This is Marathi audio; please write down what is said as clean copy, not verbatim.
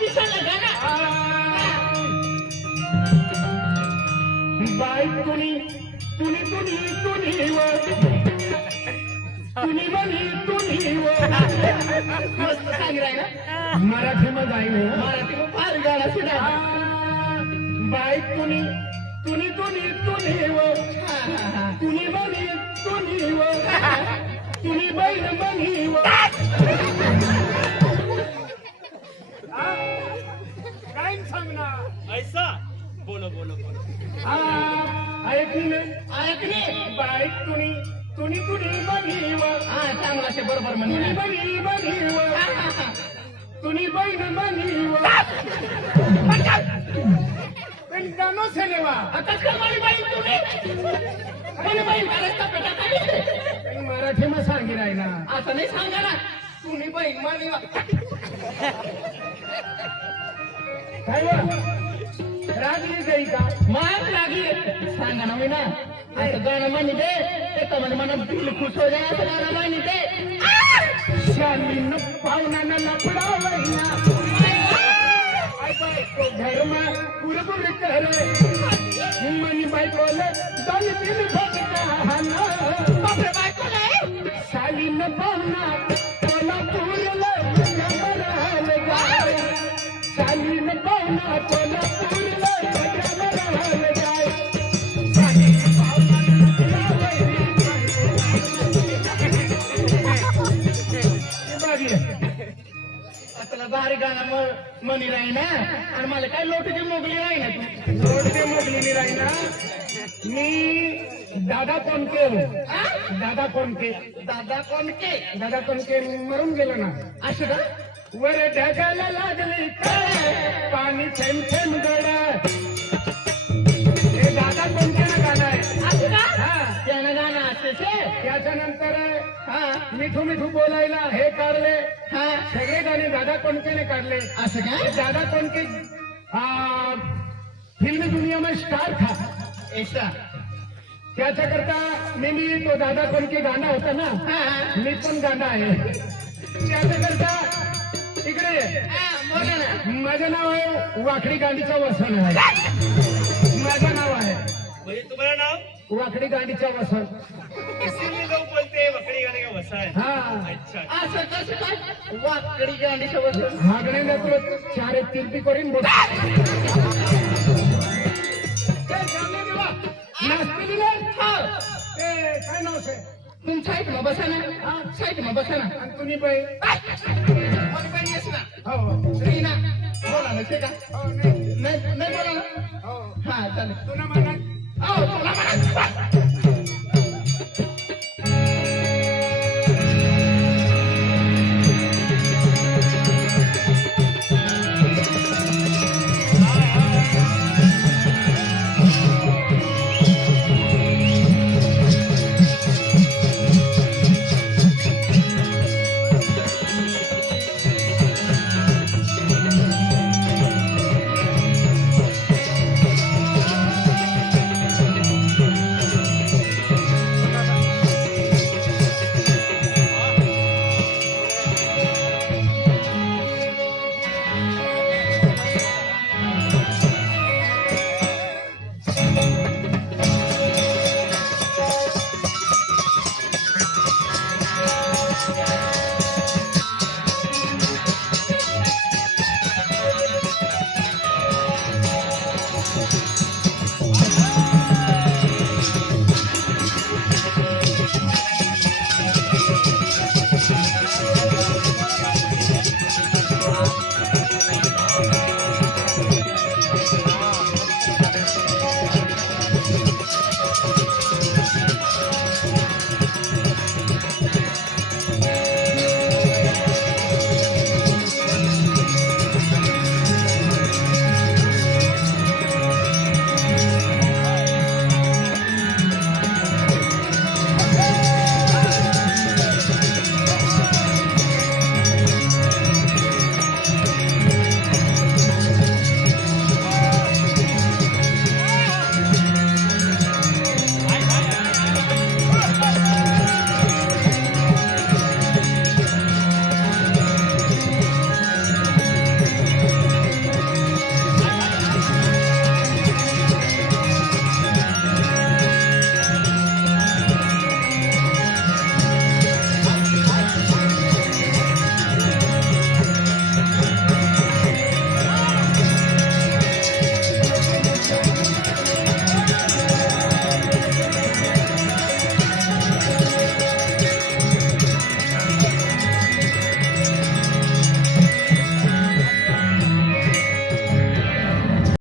दिसायला गाणं. बाई तुनी तुनी तुनी तुनी तुनी बनी तुनी मस्त सांगितलंय ना. मराठीमध्ये आहे ना. मराठी फार गाणं सुद्धा. बाई तुनी तुनी तुनी तुनी तुनी बनी तुनी तुनी बहीण बनी काय सांगणार ऐसा बोलो बोलो बोलो. ऐकली ऐकली. बाई तुनी तुनी तुनी बनी हा चांगला असे बरोबर तुनी म्हणजे. बनी बनी तुनी बहीण बनी पण गाणं सेनेवा आता कमाली बाई तुम्ही कोणी बाई महाराष्ट्र पेटा खाली. मराठी में सांगी राहिला असं नाही सांगा ना. तुम्ही बाई मानी काय रागली गई का माग लागली. सांगा ना मी ना. असं गाणं मानी दे ते तर म्हणे मला दिल खुश हो जाए असं गाणं मानी दे. शालीन पाहुण्यानं लपडावैना बायको घरमा पुरपुर करे मनी बायकोले दोन तीन फटका हाना. बापरे बायको नाही. शालीन पाहुणा कोल्हापूरला गजराले जाय. शालीन पाहुणा कोल्हापूरला गजराले जाय. शालीन पाहुणा असला भारी गाणं म्हणी राही ना. आणि मला काय लोटीची मोगली नाही ना तू. रोडचे मोगली राहिला मी दादा कोणके दादा कोणके दादा कोणते. दादा कोणके मरून गेलो ना. असं का. वर ढगाला लागली काय पाणी थेंब थेंब गडा. हे दादा कोणकेनं गाणं आहे. असं का. हा त्यानं गाणं असते ते. त्याच्यानंतर हा मिठू मिठू बोलायला हे काढले. हा सगळे गाणे दादा कोणकेने काढले. असं काय. दादा कोणके फिल्मी दुनिया में स्टार था. ऐसा. त्याच्याकरता मी तो दादा कोणके गाणं होता ना. हा मी पण गाणं आहे त्याच्याकरता इकडे ये. बोला ना. माझं नाव आहे वाकडी गांडीचा वसन आहे. माझं नाव आहे म्हणजे तुम्हाला नाव वाकडी गांडीचा वसन. इसीलिए लोग बोलते हैं बकरी गाने का वसा है. हा अच्छा असं कसं काय. वाकडी गाणी सोबत. हागणे ना तुला 4 तिरपी करीन बोल. नाचते दिले काय नाव आहे. तुम्ही साईड मग बसा ना. साईड मग बसा ना. आणि तुम्ही बाई मला पण येस ना. हो श्री ना. बोला ना ते का. हो नाही नाही नाही बोला ना. हो हा चालेल. तुला म्हणा हो तुला म्हणा.